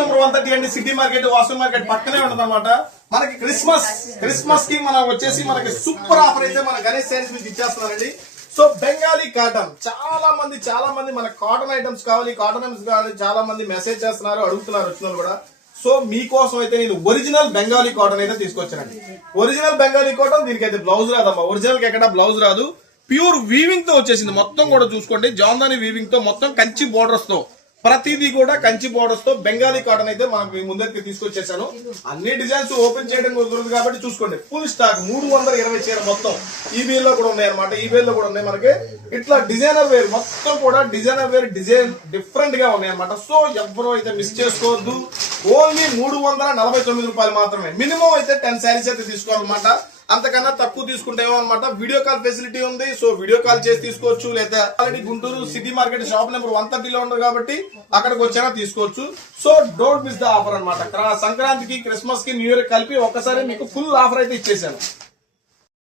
Number 130 అండి, city market, Vasu market పక్కనే ఉంటది అనమాట. మనకి క్రిస్మస్ కి మనం వచ్చేసి మనకి సూపర్ ఆఫర్ అయితే మన గణేష్ శారీస్ మీకు ఇచ్చేస్తున్నారండి. సో బెంగాలీ కాటన్, చాలా మంది మన కాటన్ ఐటమ్స్ కావాలి, చాలా మంది మెసేజ్ చేస్తున్నారు, అడుగుతున్నారు వచ్చిన కూడా. సో మీకోసం అయితే నేను ఒరిజినల్ బెంగాలీ కాటన్ అయితే తీసుకొచ్చానండి. ఒరిజినల్ బెంగాలీ కాటన్, దీనికైతే బ్లౌజ్ రాదమ్మా, ఒరిజినల్ కి ఎక్కడ బ్లౌజ్ రాదు. ప్యూర్ వీవింగ్ తో వచ్చేసింది మొత్తం కూడా. చూసుకోండి, జాందాని వీవింగ్ తో మొత్తం కంచి బోర్డర్స్ తో, ప్రతిదీ కూడా కంచి బోర్డర్స్ తో బెంగాలీ కాటన్ అయితే మనకి ముందరికి తీసుకొచ్చేసాను. అన్ని డిజైన్స్ ఓపెన్ చేయడం కుదరదు కాబట్టి చూసుకోండి. ఫుల్ స్టాక్ 320 చీర మొత్తం ఈబీలో కూడా ఉన్నాయి అనమాట. ఈబీలో కూడా ఉన్నాయి మనకి. ఇట్లా డిజైనర్ వేర్ మొత్తం కూడా డిజైన్ డిఫరెంట్ గా ఉన్నాయి అనమాట. సో ఎవరో అయితే మిస్ చేసుకోవద్దు. ఓన్లీ 349 రూపాయలు మాత్రమే. మినిమం అయితే 10 శారీస్ అయితే తీసుకోవాలన్నమాట. అంతకన్నా తక్కువ తీసుకుంటే ఏమన్నమాట, వీడియో కాల్ ఫెసిలిటీ ఉంది. సో వీడియో కాల్ చేసి తీసుకోవచ్చు, లేదా already Guntur city market shop number 130లో ఉండదు కాబట్టి అక్కడికి వచ్చానా తీసుకోవచ్చు. So don't miss the offer అనమాట. సంక్రాంతికి, క్రిస్మస్ కి, న్యూ ఇయర్ కలిపి ఒక్కసారి మీకు ఫుల్ ఆఫర్ అయితే ఇచ్చేసాను.